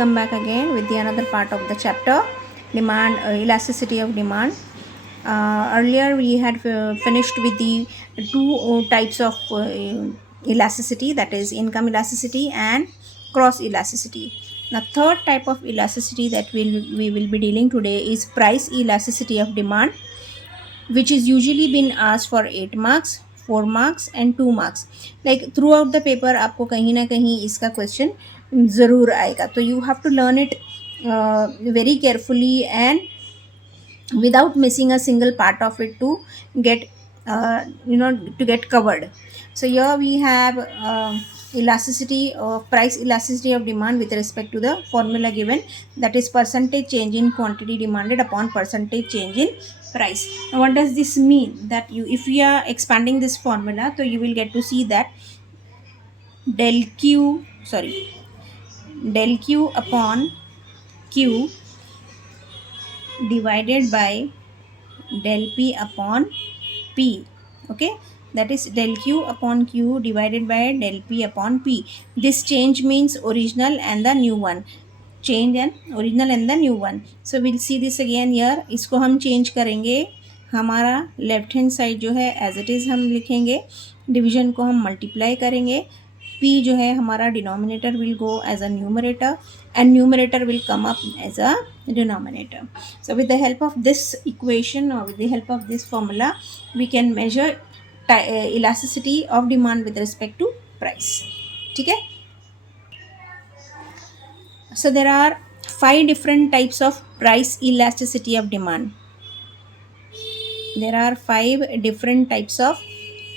Come back again with the another part of the chapter, demand elasticity of demand. Earlier we had finished with the two types of elasticity, that is income elasticity and cross elasticity. The third type of elasticity that we will be dealing today is price elasticity of demand, which is usually been asked for 8 marks, 4 marks and 2 marks. Like throughout the paper आपको कहीं ना कहीं इसका question ज़रूर आएगा, तो you have to learn it very carefully and without missing a single part of it to get to get covered. So here we have elasticity of price elasticity of demand with respect to the formula given, that is percentage change in quantity demanded upon percentage change in price. Now what does this mean? That you, if we are expanding this formula, so you will get to see that del q sorry del q upon q divided by del p upon p. Okay, that is del q upon q divided by del p upon p. This change means original and the new one, change and original and the new one. So we'll see this again here. इसको हम change करेंगे, हमारा left hand side जो है as it is हम लिखेंगे, division को हम मल्टीप्लाई करेंगे, p जो है हमारा denominator will go as a numerator and numerator will come up as a denominator. So with the help of this equation or with the help of this formula, we can measure elasticity of demand with respect to price. ठीक है? So there are 5 different types of price elasticity of demand. There are 5 different types of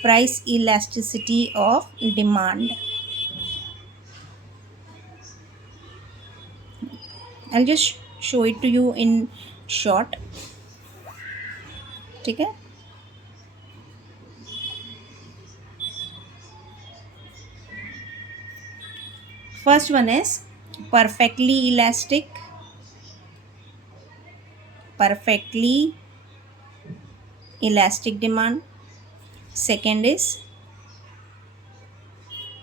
price elasticity of demand. I'll just show it to you in short. ठीक है? First one is perfectly elastic demand. Second is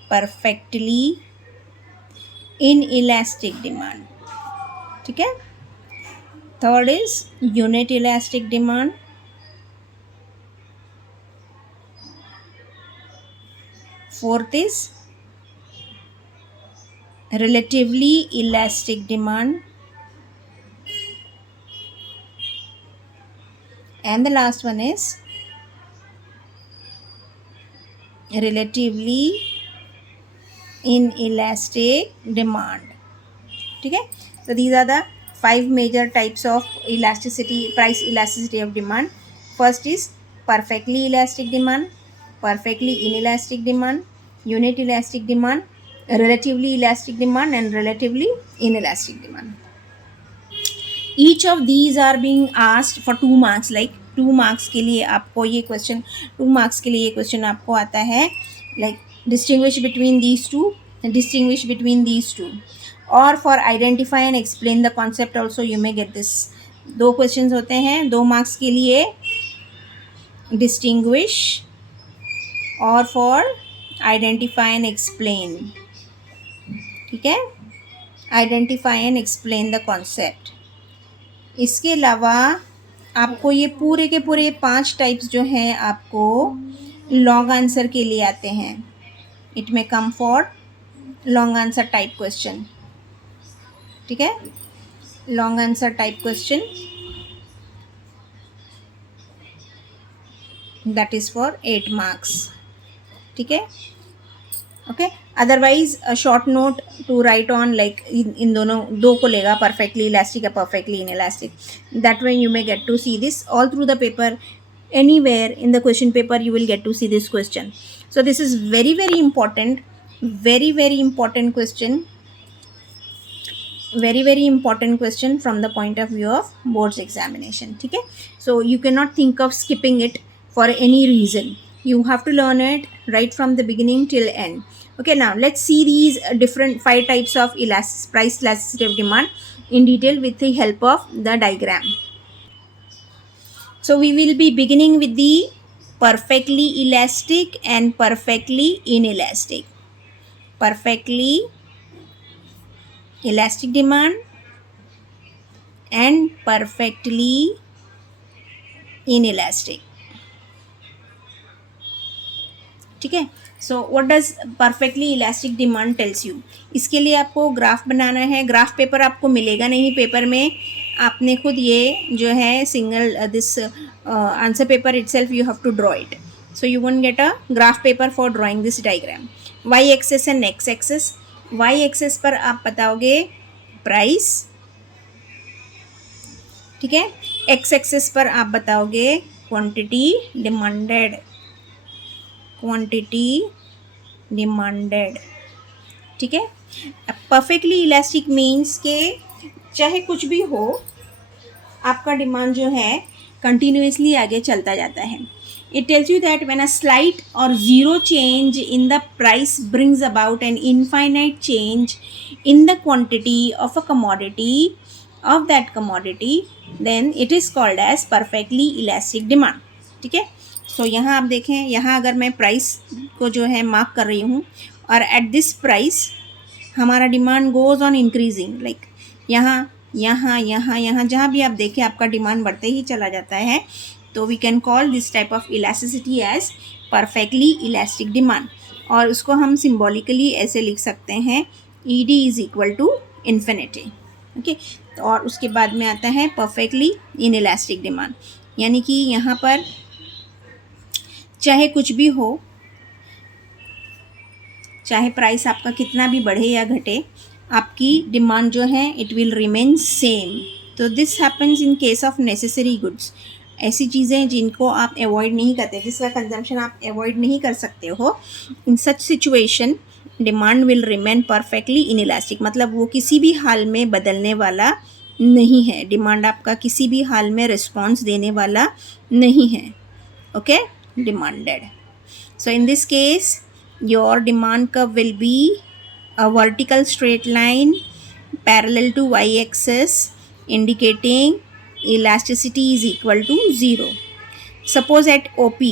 perfectly inelastic demand. ठीक है? Third is unit elastic demand. Fourth is relatively elastic demand. And the last one is relatively inelastic demand. ठीक है? So these are the 5 major types of price elasticity of demand. First is perfectly elastic demand, perfectly inelastic demand, unit elastic demand, relatively elastic demand and relatively inelastic demand. Each of these are being asked for 2 marks. Like 2 marks के लिए आपको ये question 2 marks के लिए ये question आपको आता है, like distinguish between these two, or for identify and explain the concept also you may get this. 2 questions होते हैं 2 marks के लिए, distinguish और for identify and explain. ठीक है, identify and explain the concept. इसके अलावा आपको ये पूरे के पूरे 5 टाइप्स जो हैं आपको लॉन्ग आंसर के लिए आते हैं. It may come for long answer type question. ठीक है, long answer type question, that is for 8 marks. ठीक है, okay. Otherwise short note to write on, like in दोनों 2 को लेगा, परफेक्टली इलास्टिक या perfectly inelastic. That way you may get to see this all through the paper. Anywhere in the question paper you will get to see this question. So this is very very important, very important question, very important question from the point of view of boards examination. ठीक है, so you cannot think of skipping it for any reason. You have to learn it right from the beginning till end. Okay, now let's see these different 5 types of price elasticity of demand in detail with the help of the diagram. So we will be beginning with the perfectly elastic and perfectly inelastic. Perfectly elastic demand and perfectly inelastic. ठीक है. So what does perfectly elastic demand tells you. इसके लिए आपको graph बनाना है. Graph paper आपको मिलेगा नहीं paper में, आपने खुद ये जो है single this answer paper itself you have to draw it. So you won't get a graph paper for drawing this diagram. Y axis and X axis. Y axis पर आप बताओगे प्राइस, ठीक है. एक्स एक्सेस पर आप बताओगे quantity demanded, quantity demanded, ठीक है. परफेक्टली इलास्टिक मीन्स के चाहे कुछ भी हो, आपका डिमांड जो है कंटिन्यूसली आगे चलता जाता है. It tells you that when a slight or zero change in the price brings about an infinite change in the quantity of a commodity, of that commodity, then it is called as perfectly elastic demand. ठीक है. सो यहाँ आप देखें, यहाँ अगर मैं price को जो है मार्क कर रही हूँ और एट दिस प्राइस हमारा demand goes on increasing, like यहाँ यहाँ यहाँ यहाँ जहाँ भी आप देखें आपका डिमांड बढ़ते ही चला जाता है. तो we can call this type of elasticity as perfectly elastic demand. और उसको हम सिम्बॉलिकली ऐसे लिख सकते हैं, E D is equal to infinity. Okay. और उसके बाद में आता है परफेक्टली इन इलास्टिक डिमांड, यानी कि यहाँ पर चाहे कुछ भी हो, चाहे प्राइस आपका कितना भी बढ़े या घटे, आपकी डिमांड जो है इट विल रिमेन सेम. तो this happens in case of necessary goods. ऐसी चीज़ें जिनको आप अवॉइड नहीं करते, जिसका कंजम्पशन आप अवॉइड नहीं कर सकते हो, in such situation demand will remain perfectly inelastic. मतलब वो किसी भी हाल में बदलने वाला नहीं है. डिमांड आपका किसी भी हाल में रिस्पॉन्स देने वाला नहीं है. Okay, demanded. So in this case your demand curve will B a vertical straight line parallel to y-axis indicating elasticity is equal to 0. Suppose at OP,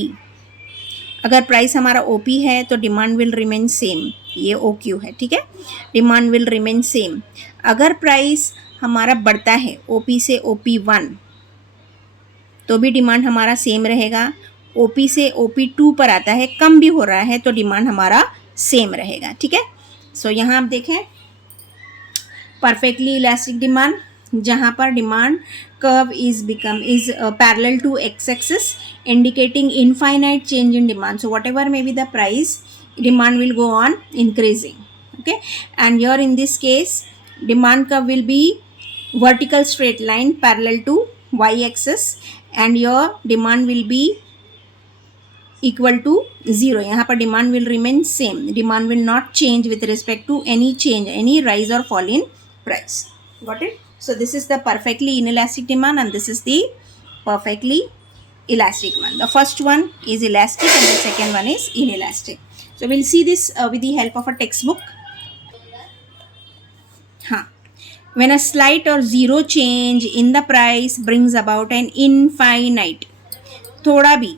अगर प्राइस हमारा OP है तो डिमांड विल रिमेन सेम. ये OQ है, ठीक है. Demand will remain same. अगर price हमारा बढ़ता है OP से OP1 तो भी डिमांड हमारा सेम रहेगा. OP से OP2 पर आता है, कम भी हो रहा है तो डिमांड हमारा सेम रहेगा. ठीक है. सो यहाँ आप देखें परफेक्टली इलास्टिक डिमांड, जहाँ पर demand curve is parallel to X axis indicating infinite change in demand. So whatever may be the price, demand will go on increasing. Okay. And your in this case demand curve will be vertical straight line parallel to Y axis and your demand will be equal to 0. यहाँ पर demand will remain same. Demand will not change with respect to any change, any rise और fall in price. Got it. So this is the perfectly inelastic demand and this is the perfectly elastic one. The first one is elastic and the second one is inelastic. So we'll see this with the help of a textbook. हाँ, when a slight or zero change in the price brings about an infinite, थोड़ा भी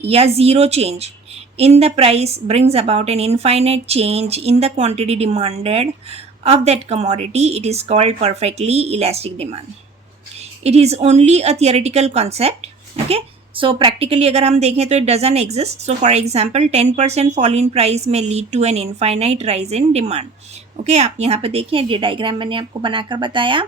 या zero change in the price brings about an infinite change in the quantity demanded of that commodity, it is called perfectly elastic demand. It is only a theoretical concept. Okay. So practically अगर हम देखें तो it doesn't exist. So for example 10% fall in price may lead to an infinite rise in demand. Okay, आप यहाँ पे देखें, ये diagram मैंने आपको बनाकर बताया.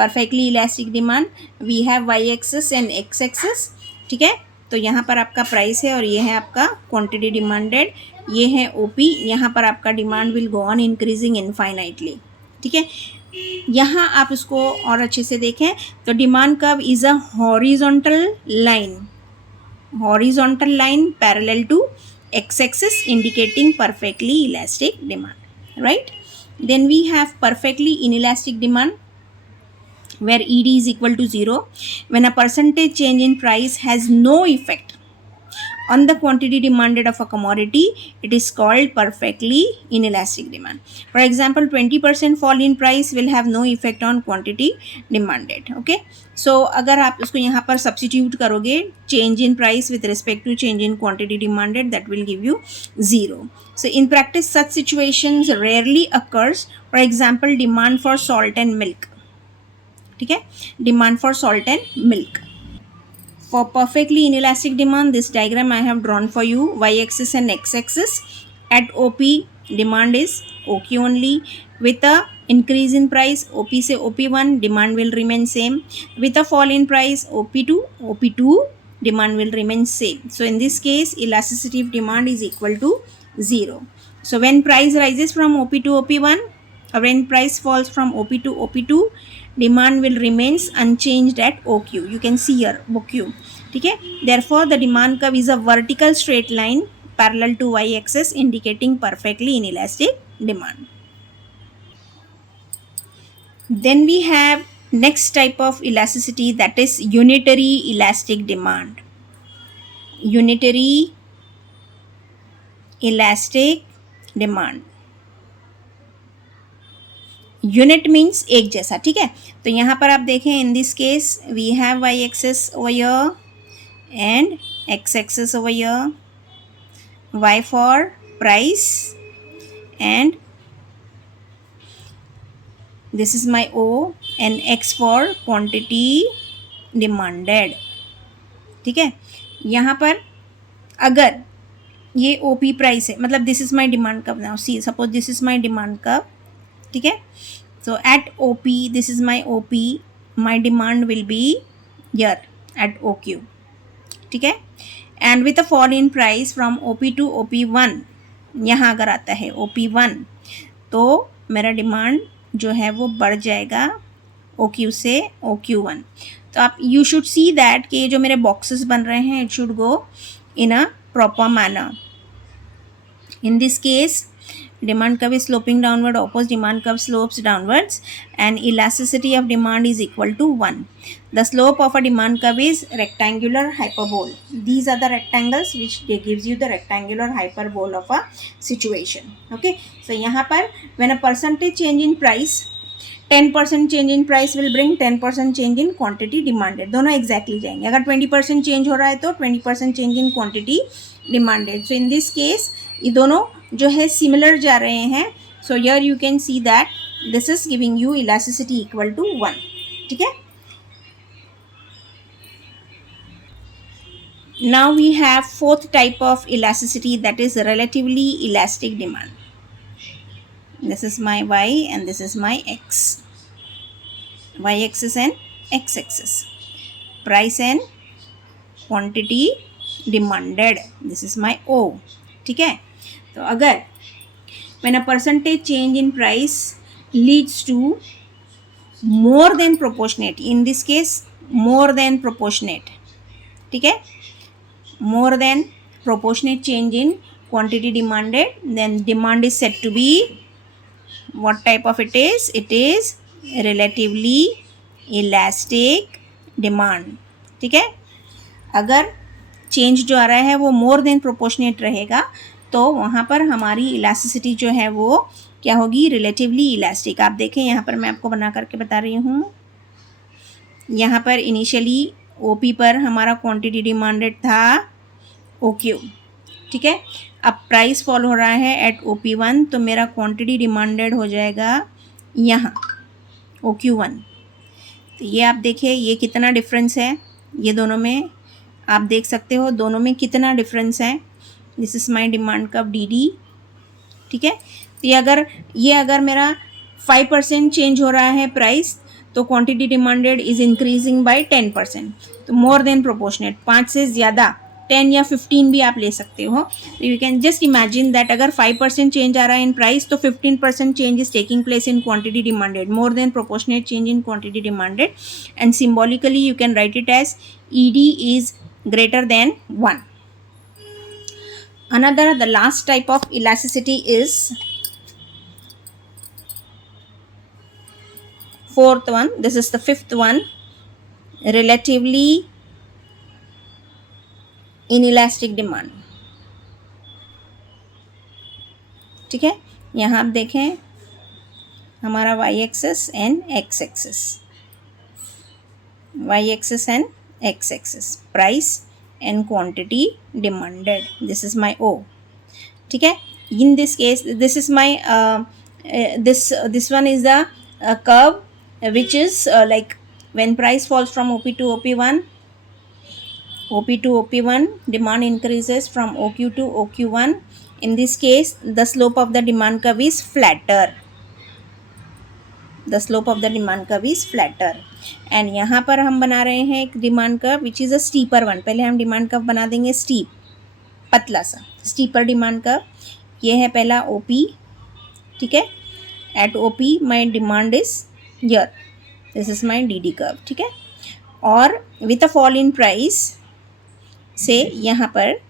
Perfectly elastic demand, we have y axis and x axis. ठीक है. तो यहाँ पर आपका प्राइस है और ये है आपका क्वांटिटी डिमांडेड, ये है ओपी. यहाँ पर आपका demand will go on increasing infinitely. ठीक है. यहाँ आप इसको और अच्छे से देखें तो demand curve is a horizontal line parallel to X axis indicating perfectly elastic demand. Right. Then we have perfectly inelastic demand where ED is equal to 0, when a percentage change in price has no effect on the quantity demanded of a commodity, it is called perfectly inelastic demand. For example, 20% fall in price will have no effect on quantity demanded. Okay, so अगर आप उसको यहाँ पर substitute करोगे change in price with respect to change in quantity demanded, that will give you 0. So in practice such situations rarely occurs. For example, demand for salt and milk. ठीक है, demand for salt and milk. For perfectly inelastic demand, this diagram I have drawn for you, y-axis and x-axis. At OP, demand is OQ only. With a increase in price, OP से OP1, demand will remain same. With a fall in price, OP2, OP2, demand will remain same. So in this case, elasticity of demand is equal to 0. So when price rises from OP to OP1, or when price falls from OP to OP2, demand will remains unchanged at OQ. You can see here OQ. ठीक है, therefore the demand curve is a vertical straight line parallel to y-axis indicating perfectly inelastic demand. Then we have next type of elasticity, that is unitary elastic demand. Unitary elastic demand. Unit means एक जैसा. ठीक है, तो यहाँ पर आप देखें in this case we have Y axis over here and X axis over here, y for price and this is my O and x for quantity demanded. ठीक है, यहाँ पर अगर ये OP प्राइस है, मतलब this is my demand curve. Now see suppose this is my demand curve. ठीक है, so at OP, this is my OP, my demand will be here at OQ. ठीक है, and with a fall in price from OP to OP1, यहाँ अगर आता है OP1 तो मेरा डिमांड जो है वो बढ़ जाएगा OQ से OQ1. तो आप यू शुड सी दैट कि जो मेरे बॉक्सेस बन रहे हैं it should go in a proper manner. In this case, demand curve is sloping downward, opposite demand curve slopes downwards, and elasticity of demand is equal to 1. The slope of a demand curve is rectangular hyperbole. These are the rectangles which they gives you the rectangular hyperbole of a situation. Okay, so यहाँ पर when a percentage change in price, 10% change in price will bring 10% change in quantity demanded. दोनों exactly जाएंगे. अगर 20% change हो रहा है तो 20% change in quantity demanded. So in this case ये दोनों जो है similar जा रहे हैं. So here you can see that this is giving you elasticity equal to 1. ठीक है. Now we have fourth type of elasticity, that is relatively elastic demand. This is my y and this is my x. y-axis and x-axis, price and quantity demanded, this is my O. ठीक है, तो अगर when a percentage change in price leads to more than proportionate, in this case more than proportionate, ठीक है, more than proportionate change in quantity demanded, then demand is said to be what type of it is? It is relatively elastic demand. ठीक है, अगर change जो आ रहा है वो मोर than proportionate रहेगा तो वहाँ पर हमारी इलास्टिसिटी जो है वो क्या होगी? Relatively elastic. आप देखें यहाँ पर मैं आपको बना करके बता रही हूँ. यहाँ पर इनिशियली OP पर हमारा क्वांटिटी डिमांडेड था OQ. ठीक है, अब प्राइस फॉल हो रहा है एट OP1 तो मेरा क्वांटिटी डिमांडेड हो जाएगा यहाँ OQ1. तो ये आप देखिए ये कितना डिफरेंस है ये दोनों में, आप देख सकते हो दोनों में कितना डिफरेंस है. This is my demand curve DD. ठीक है, तो ये अगर मेरा 5% चेंज हो रहा है प्राइस तो quantity demanded is increasing by 10%. तो मोर देन प्रोपोर्शनेट, 5 से ज़्यादा 10 या 15 भी आप ले सकते हो. तो you can just imagine that अगर 5% चेंज आ रहा है इन प्राइस तो 15% change is taking place in quantity demanded, more than proportionate change in quantity demanded. And symbolically you can write it as ED is greater than 1. Another, the last type of elasticity is fourth one. This is the fifth one, relatively inelastic demand. ठीक है, यहाँ आप देखें हमारा Y axis and X axis, Y axis and X axis, price and quantity demanded, this is my O. ठीक है, in this case this is my this one is the curve which is like when price falls from OP to OP1, OP to OP1, demand increases from OQ to OQ1. In this case the slope of the demand curve is flatter, the slope of the demand curve is flatter. And यहाँ पर हम बना रहे हैं एक demand curve which is a steeper one. पहले हम demand curve बना देंगे स्टीप, पतला सा स्टीपर डिमांड कर्व। ये है पहला OP। ठीक है, at OP my demand is here, this is my DD curve. ठीक है, और with a fall in price से यहाँ पर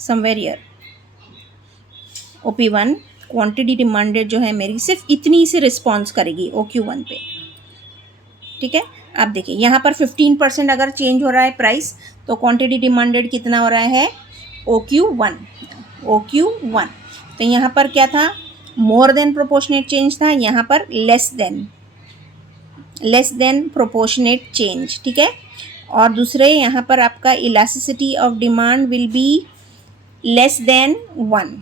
somewhere here OP1 quantity demanded जो है मेरी सिर्फ इतनी से रिस्पॉन्स करेगी OQ1 पे। ठीक है, आप देखिए यहाँ पर 15% अगर चेंज हो रहा है प्राइस तो क्वांटिटी डिमांडेड कितना हो रहा है OQ1, OQ1। तो यहाँ पर क्या था, मोर देन प्रोपोर्शनेट चेंज था, यहाँ पर लेस देन प्रोपोर्शनेट चेंज। ठीक है, और दूसरे यहाँ पर आपका elasticity of demand will be less than 1,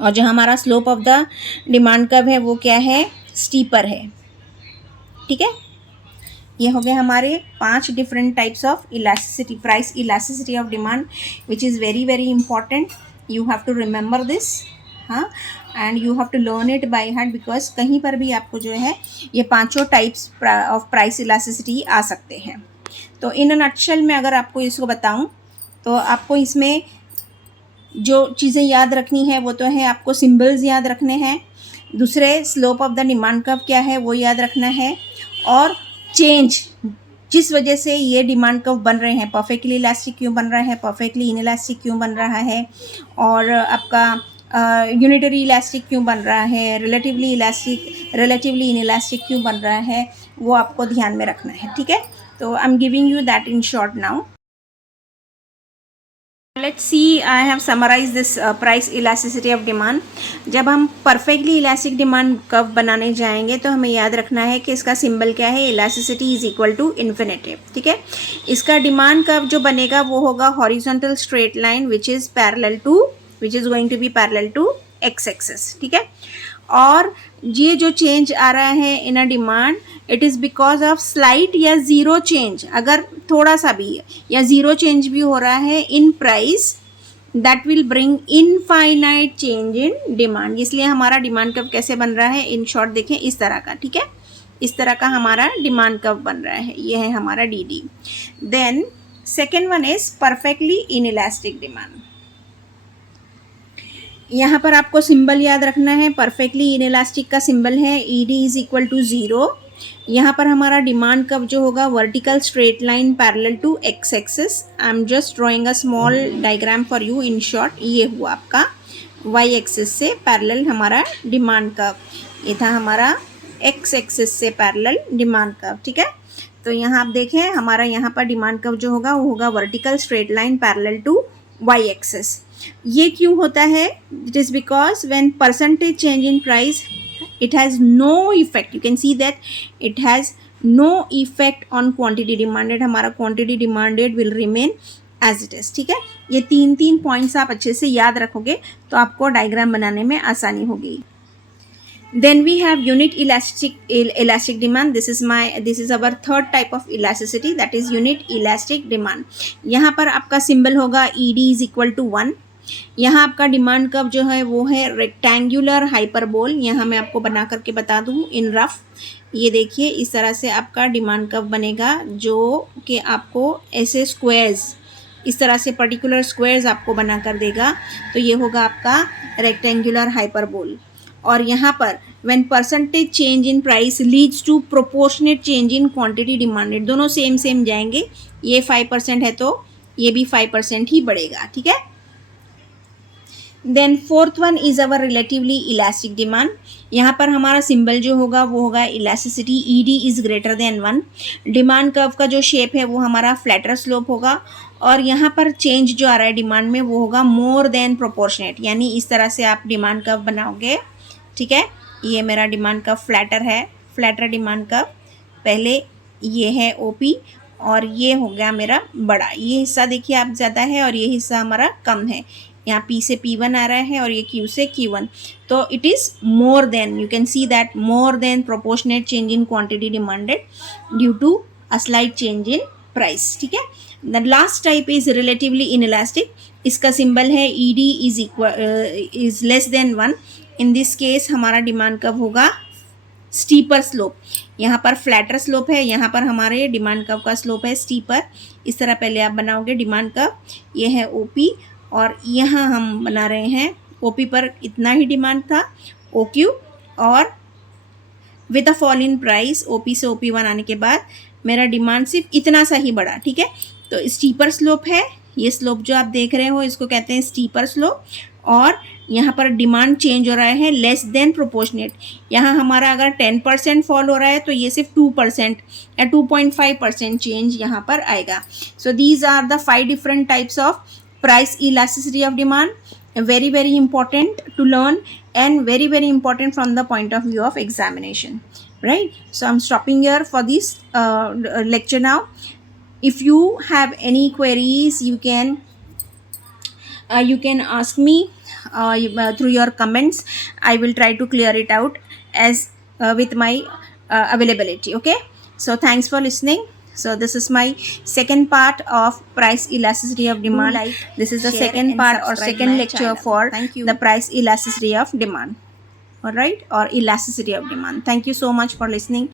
और जो हमारा slope of the demand curve है वो क्या है, स्टीपर है। ठीक है, ये हो गए हमारे 5 different types of elasticity, price elasticity of demand which is very very important, you have to remember this. हाँ, and you have to learn it by heart because कहीं पर भी आपको जो है ये 5 टाइप्स ऑफ प्राइस इलास्टिसिटी आ सकते हैं। तो इन अ नटशेल में अगर आपको इसको बताऊं तो आपको इसमें जो चीज़ें याद रखनी है वो तो है, आपको सिंबल्स याद रखने हैं, दूसरे slope of the demand curve क्या है वो याद रखना है, और चेंज जिस वजह से ये डिमांड कर्व बन रहे हैं, परफेक्टली इलास्टिक क्यों बन रहा है, परफेक्टली इनइलास्टिक क्यों बन रहा है, और आपका यूनिटरी इलास्टिक क्यों बन रहा है, रिलेटिवली इलास्टिक, रिलेटिवली इनइलास्टिक क्यों बन रहा है, वो आपको ध्यान में रखना है। ठीक है, तो I am giving you that in short now. Let's see, I have summarise this price elasticity of demand. जब हम परफेक्टली इलास्टिक डिमांड कर्व बनाने जाएंगे तो हमें याद रखना है कि इसका सिंबल क्या है, elasticity is equal to infinity. ठीक है, इसका डिमांड कर्व जो बनेगा वो होगा horizontal straight line which is going to be parallel to X axis. ठीक है, और ये जो चेंज आ रहा है in a demand, it is because of slight या ज़ीरो चेंज, अगर थोड़ा सा भी या ज़ीरो चेंज भी हो रहा है in price, that will bring infinite change in demand. इसलिए हमारा डिमांड कर्व कैसे बन रहा है, इन शॉर्ट देखें इस तरह का। ठीक है, इस तरह का हमारा डिमांड कर्व बन रहा है, ये है हमारा DD। Then second one is perfectly inelastic demand. यहाँ पर आपको सिंबल याद रखना है, परफेक्टली इनइलास्टिक का सिंबल है ED इज इक्वल टू 0। यहाँ पर हमारा डिमांड कर्व जो होगा vertical straight line parallel to X axis. I am just drawing a small diagram for you in short. ये हुआ आपका वाई एक्सिस से पैरेलल हमारा डिमांड कर्व, ये था हमारा एक्स एक्सिस से पैरेलल डिमांड कर्व। ठीक है, तो यहाँ आप देखें हमारा यहाँ पर डिमांड कर्व जो होगा वो होगा vertical straight line parallel to Y axis. ये क्यों होता है, it is because when percentage change in price it has no effect, you can see that it has no effect on quantity demanded, हमारा quantity demanded will remain as it is। ठीक है, ये 3 points आप अच्छे से याद रखोगे तो आपको डायग्राम बनाने में आसानी होगी। Then we have unit elastic demand. This is our third type of elasticity, that is unit elastic demand. यहाँ पर आपका सिंबल होगा ED is equal to 1। यहाँ आपका डिमांड कर्व जो है वो है रेक्टेंगुलर हाइपरबोल। यहाँ मैं आपको बना करके बता दूँ इन रफ, ये देखिए इस तरह से आपका डिमांड कर्व बनेगा जो कि आपको ऐसे स्क्वायर्स, इस तरह से पर्टिकुलर स्क्वायर्स आपको बना कर देगा। तो ये होगा आपका रेक्टेंगुलर हाइपरबोल। और यहाँ पर when percentage change in price leads to proportionate change in quantity demanded, दोनों सेम जाएंगे। ये 5% है तो ये भी 5% ही बढ़ेगा। ठीक है, then fourth one is our relatively elastic demand. यहाँ पर हमारा सिंबल जो होगा वो होगा elasticity. E D is greater than 1. Demand curve का जो शेप है वो हमारा फ्लैटर स्लोप होगा. और यहाँ पर चेंज जो आ रहा है डिमांड में वो होगा मोर देन प्रोपोर्शनेट. यानी इस तरह से आप डिमांड कर्व बनाओगे. ठीक है, ये मेरा डिमांड कर्व फ्लैटर है, फ्लैटर डिमांड कर्व. पहले ये है ओपी और ये हो गया मेरा बड़ा. ये हिस्सा देखिए आप ज़्यादा है और ये हिस्सा हमारा कम है. यहाँ P से P1 आ रहा है और ये Q से Q1. तो it is more than, you can see that more than proportionate change in quantity demanded due to a slight change in price. ठीक है. The last type is relatively inelastic. इसका symbol है E D is less than 1. In this case हमारा demand कब होगा steeper slope. यहाँ पर flatter slope है, यहाँ पर हमारे डिमांड कर्व का स्लोप है स्टीपर. इस तरह पहले आप बनाओगे डिमांड कर्व. ये है ओपी और यहाँ हम बना रहे हैं ओपी पर इतना ही डिमांड था, ओक्यू, और with a fall in price OP से OP1 आने के बाद मेरा डिमांड सिर्फ इतना सा ही बढ़ा. ठीक है, तो स्टीपर स्लोप है ये स्लोप जो आप देख रहे हो, इसको कहते हैं स्टीपर स्लोप. और यहाँ पर डिमांड चेंज हो रहा है लेस देन प्रोपोर्शनेट. यहाँ हमारा अगर 10% फॉल हो रहा है तो ये सिर्फ 2% या 2.5% चेंज यहाँ पर आएगा. So these are the 5 different types of price elasticity of demand. Very very important to learn and very very important from the point of view of examination, right? So I'm stopping here for this lecture now. If you have any queries you can ask me through your comments. I will try to clear it out as with my availability. Okay, so thanks for listening. So this is my second part of price elasticity of demand. This is the second part or second lecture for the price elasticity of demand. All right, or elasticity of demand. Thank you so much for listening.